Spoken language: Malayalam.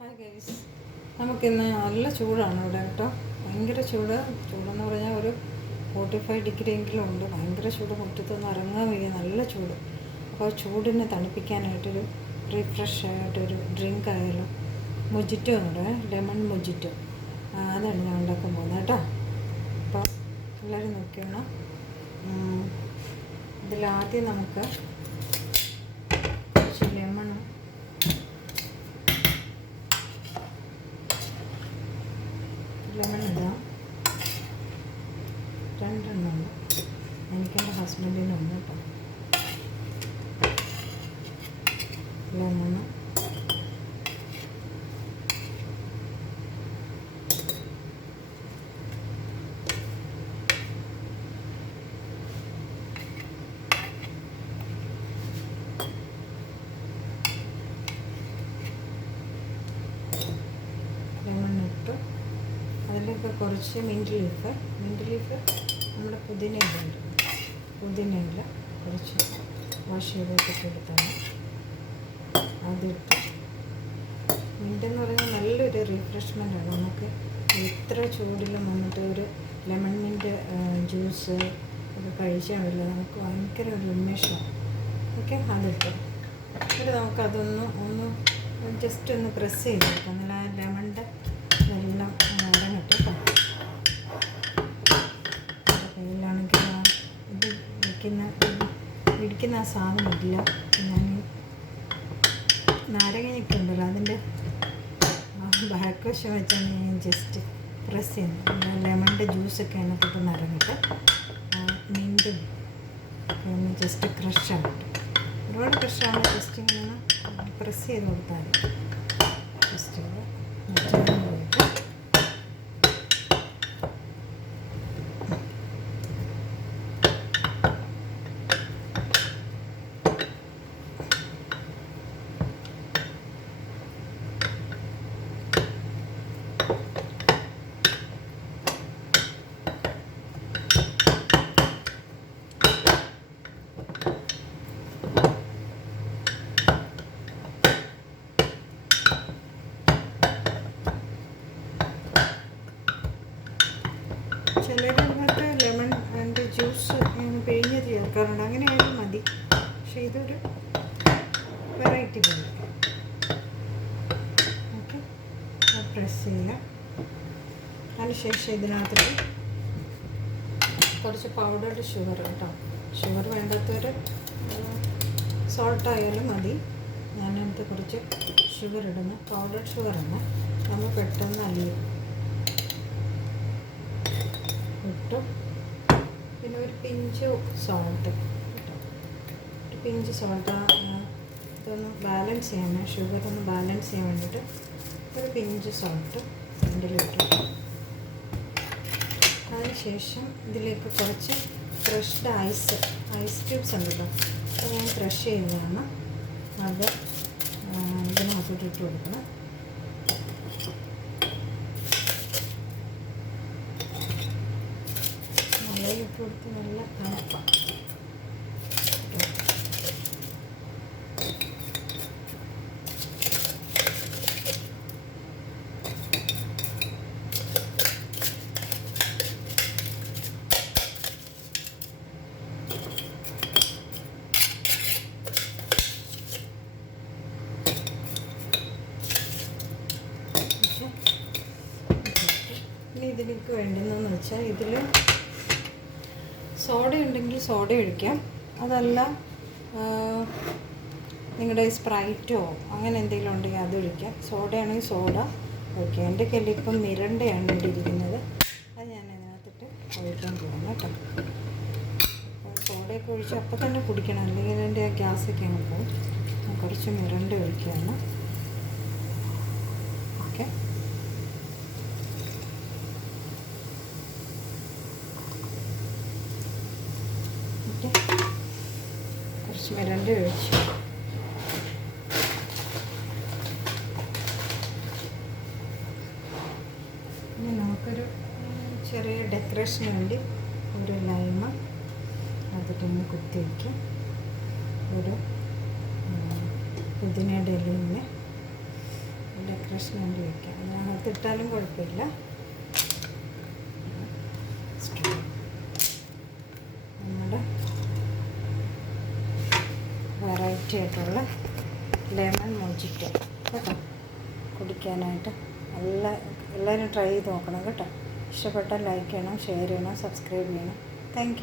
ഹായ് ഗൈസ് നമുക്കിന്ന് നല്ല ചൂടാണ് ഇവിടെ കേട്ടോ. ഭയങ്കര ചൂട്. ചൂടെന്ന് പറഞ്ഞാൽ ഒരു ഫോർട്ടി ഫൈവ് ഡിഗ്രി എങ്കിലും ഉണ്ട്. ഭയങ്കര ചൂട്. മുറ്റത്തൊന്ന് ഇറങ്ങാൻ വയ്യ. നല്ല ചൂട്. അപ്പോൾ ചൂടിനെ തണുപ്പിക്കാനായിട്ടൊരു റിഫ്രഷ് ആയിട്ടൊരു ഡ്രിങ്ക് ആയാലും. മൊജിറ്റോ ഉണ്ട് ലെമൺ മൊജിറ്റോ. അതാണ് ഞാൻ ഉണ്ടാക്കാൻ പോകുന്നത് കേട്ടോ. അപ്പോൾ എല്ലാവരും നോക്കിയോണം. ഇതിലാദ്യം നമുക്ക് കുറച്ച് ലെമൺ ലെമൺ ഇടാം രണ്ടെണ്ണം എനിക്കെന്റെ ഹസ്ബൻഡിന് ഉണ്ട് കേട്ടോ. ലെമൺ ലെമൺ ഇട്ടു. അതിലേക്ക് കുറച്ച് മിന്റ് ലീഫ്. മിന്റ് ലീഫ് നമ്മുടെ പുതിന ഇതുണ്ട് പുതിനയില കുറച്ച് വാഷ് ചെയ്തിട്ട് കൊടുത്താണ് അതിട്ട് മിന്റ് എന്ന് പറഞ്ഞാൽ നല്ലൊരു റിഫ്രഷ്മെന്റ് ആണ്. നമുക്ക് എത്ര ചൂടിലും വന്നിട്ട് ഒരു ലെമൺ മിന്റ് ജ്യൂസ് ഒക്കെ കഴിച്ചാണല്ലോ. നമുക്ക് ഭയങ്കര ഒരു ഉന്മേഷമാണ്. ഓക്കെ അതിട്ട് എന്നിട്ട് നമുക്കതൊന്ന് ഒന്ന് ജസ്റ്റ് ഒന്ന് പ്രസ് ചെയ്ത് എന്നാൽ ആ ലെമണിന്റെ കേട്ടോ എന്റെ കയ്യിലാണെങ്കിൽ ഇത് വയ്ക്കുന്ന ഇടിക്കുന്ന ആ സാധനം ഇല്ല. ഞാൻ നാരങ്ങയൊക്കെ ഉണ്ടല്ലോ അതിന്റെ ബാക്ക് വശം വെച്ചാണ് ഞാൻ ജസ്റ്റ് പ്രസ് ചെയ്യുന്നത്. ലെമണിന്റെ ജ്യൂസൊക്കെ അതിനകത്തോട്ട് നിറഞ്ഞിട്ട് മിന്റും ഒന്ന് ജസ്റ്റ് ക്രഷ് ആകട്ടെ ഒരുപാട് ക്രഷാണ് ജസ്റ്റ് ഇങ്ങനെ പ്രസ് ചെയ്ത് കൊടുത്താൽ ജസ്റ്റ് ഇത് മറ്റൊന്നിലേക്ക് ചിലർ അതിനകത്ത് ലെമൺ ആൻഡ് ജ്യൂസ് പിഴിഞ്ഞ് ചേർക്കാറുണ്ട്. അങ്ങനെ ആയാലും മതി. പക്ഷേ ഇതൊരു വെറൈറ്റി പോലെ. ഓക്കെ. പ്രസ് ചെയ്യുക. അതിനുശേഷം ഇതിനകത്ത് കുറച്ച് പൗഡർഡ് ഷുഗർ കേട്ടോ. ഷുഗർ വേണ്ടാത്തവർ സോൾട്ടായാലും മതി. ഞാനതിനകത്ത് കുറച്ച് ഷുഗർ ഇടുന്നു. പൗഡർഡ് ഷുഗറാണ് നമ്മൾ പെട്ടെന്ന് അലിയും. ഇട്ടു പിന്നെ ഒരു പിഞ്ച് സോൾട്ട് ഒരു പിഞ്ച് സോൾട്ട് ഇതൊന്ന് ബാലൻസ് ചെയ്യാൻ ഷുഗർ ഒന്ന് ബാലൻസ് ചെയ്യാൻ വേണ്ടിയിട്ട് ഒരു പിഞ്ച് സോൾട്ട് ഇതിലിട്ടു അതിനുശേഷം ഇതിലേക്ക് കുറച്ച് ക്രഷ്ഡ് ഐസ് ഐസ് ക്യൂബ്സ് ഉണ്ടല്ലോ കേട്ടോ. അത് ഞാൻ ക്രഷ് ചെയ്യുന്നതാണ്. അത് ഇതിനകത്തോട്ട് ഇട്ട് കൊടുക്കണം നല്ല ഇട്ട് കൊടുത്ത് നല്ല തണുപ്പാണ് ഇതിലേക്ക് വേണ്ടുന്നതെന്ന് വെച്ചാൽ ഇതിൽ സോഡ ഉണ്ടെങ്കിൽ സോഡ ഒഴിക്കാം. അതല്ല നിങ്ങളുടെ സ്പ്രൈറ്റോ അങ്ങനെ എന്തെങ്കിലും ഉണ്ടെങ്കിൽ അത് ഒഴിക്കാം. സോഡയാണെങ്കിൽ സോഡ ഓക്കെ എന്റെ കയ്യിൽ ഇപ്പം മിരണ്ടയാണ് ഇട്ടിരിക്കുന്നത് അത് ഞാൻ അതിനകത്തിട്ട് ഒഴിക്കാൻ പോകുന്നു കേട്ടോ. സോഡയൊക്കെ ഒഴിച്ച് അപ്പോൾ തന്നെ കുടിക്കണം. അല്ലെങ്കിൽ എന്റെ ഗ്യാസൊക്കെ അങ്ങ് പോകും കുറച്ച് മിരണ്ട ഒഴിക്കുകയാണ് ഓക്കെ ഓക്കെ കുറച്ച് മിരണ്ട ഒഴിച്ചു ഇനി നമുക്കൊരു ചെറിയ ഡെക്കറേഷന് വേണ്ടി ഒരു ലൈമ അതിട്ടൊന്ന് കുത്തി വയ്ക്കും ഒരു പുതിനയുടെ ഇലയിൽ ഡെക്കറേഷൻ വേണ്ടി വയ്ക്കാം അതിനകത്ത് ഇട്ടാലും കുഴപ്പമില്ല സ്ട്രോ നമ്മുടെ വെറൈറ്റി ആയിട്ടുള്ള ലെമൺ മോജിറ്റോ. കേട്ടോ? കുടിക്കാനായിട്ട് നല്ല എല്ലാവരും ട്രൈ ചെയ്ത് നോക്കണം കേട്ടോ. ഇഷ്ടപ്പെട്ടാൽ ലൈക്ക് ചെയ്യണം ഷെയർ ചെയ്യണം സബ്സ്ക്രൈബ് ചെയ്യണം. താങ്ക്